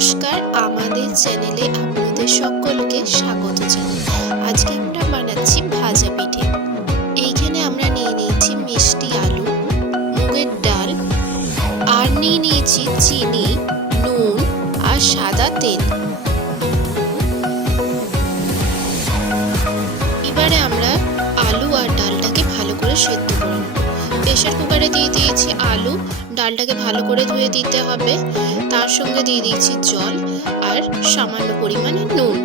নমস্কার, আমাদের চ্যানেলে আপনাদের সকলকে স্বাগত জানাই। আজকে আমরা বানাচ্ছি ভাজা পিঠে। এইখানে আমরা নিয়ে নিয়েছি মিষ্টি আলু, মুগের ডাল, আর নিয়ে নিয়েছি চিনি, নুন আর সাদা তেল। এবারে আমরা আলু আর ডালটাকে ভালো করে সেদ্ধ করে নেব। প্রেসার কুকারে দিয়ে দিয়েছি আলু, ডালটাকে ভালো করে ধুয়ে দিতে হবে। তার সঙ্গে দিয়ে দিয়েছি জল আর সামান্য পরিমাণে নুন।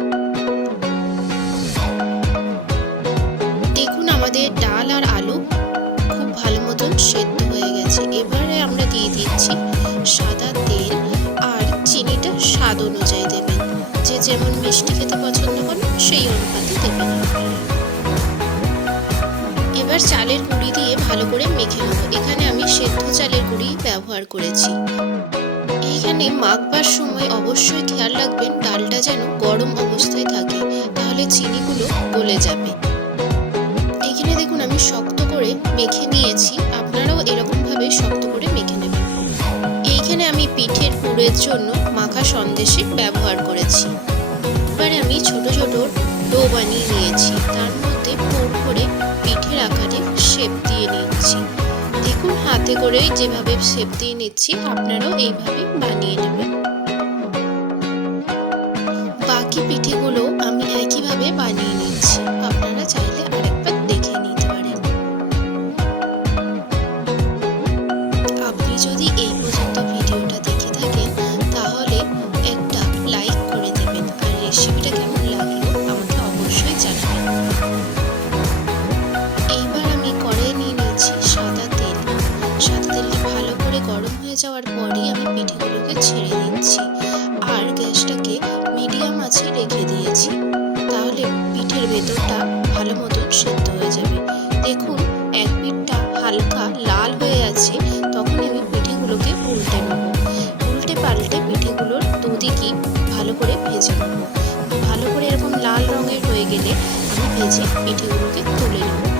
দেখুন আমাদের ডাল আর আলু খুব ভালো মতন সেদ্ধ হয়ে গেছে। এবারে আমরা দিয়ে দিচ্ছি সাদা তেল আর চিনিটা স্বাদ অনুযায়ী দেবেন। যে যেমন মিষ্টি খেতে পছন্দ করেন সেই অনুপাতে দেবেন। এবার চালের গুঁড়ি দিয়ে ভালো করে মেখে নেব। এখানে আমি সেদ্ধ চালের গুঁড়ি ব্যবহার করেছি। এইখানে মাখবার সময় অবশ্যই খেয়াল রাখবেন ডালটা যেন গরম অবস্থায় থাকে, তাহলে চিনিগুলো গলে যাবে। এইখানে দেখুন আমি শক্ত করে মেখে নিয়েছি, আপনারাও এরকমভাবে শক্ত করে মেখে নেবেন। এইখানে আমি পিঠের পুরের জন্য মাখা সন্দেশের ব্যবহার করেছি। এবারে আমি ছোট ছোট ডো বানিয়ে নিয়েছি, তার মধ্যে পুর করে পিঠের আকারে শেপ দিয়ে নিচ্ছি। দেখুন হাতে করে যেভাবে শেপ দিয়ে নিচ্ছি আপনারাও এইভাবে বানিয়ে নেবেন। বাকি পিঠেগুলো আমি একইভাবে বানিয়ে নিচ্ছি, আপনারা চাইলে আরেকবার দেখে নিতে পারেন। আপনি যদি এই পর্যন্ত ভিডিওটা দেখে থাকেন তাহলে একটা লাইক করে দেবেন, আর রেসিপিটা কেমন লাগলো আমাকে অবশ্যই জানাবেন। এইবার আমি কড়াইয়ে নিয়ে নিয়েছি সাদা তেল। সাদা তেলটা ভালো করে গরম হয়ে যাওয়ার পরই আমি পিঠেগুলোকে ছেড়ে দিচ্ছি, আর গ্যাসটাকে মিডিয়াম আঁচে রেখে দিয়েছি। তাহলে পিঠের ভেতরটা ভালো মতন সেদ্ধ হয়ে যাবে। দেখুন এক পিঠটা হালকা লাল হয়ে আছে, তখন আমি পিঠেগুলোকে উল্টে নেব। উল্টে পাল্টে পিঠেগুলোর দুদিকই ভালো করে ভেজে নেব। ভালো করে এরকম লাল রঙের হয়ে গেলে আমি ভেজে পিঠেগুলোকে তুলে নেব।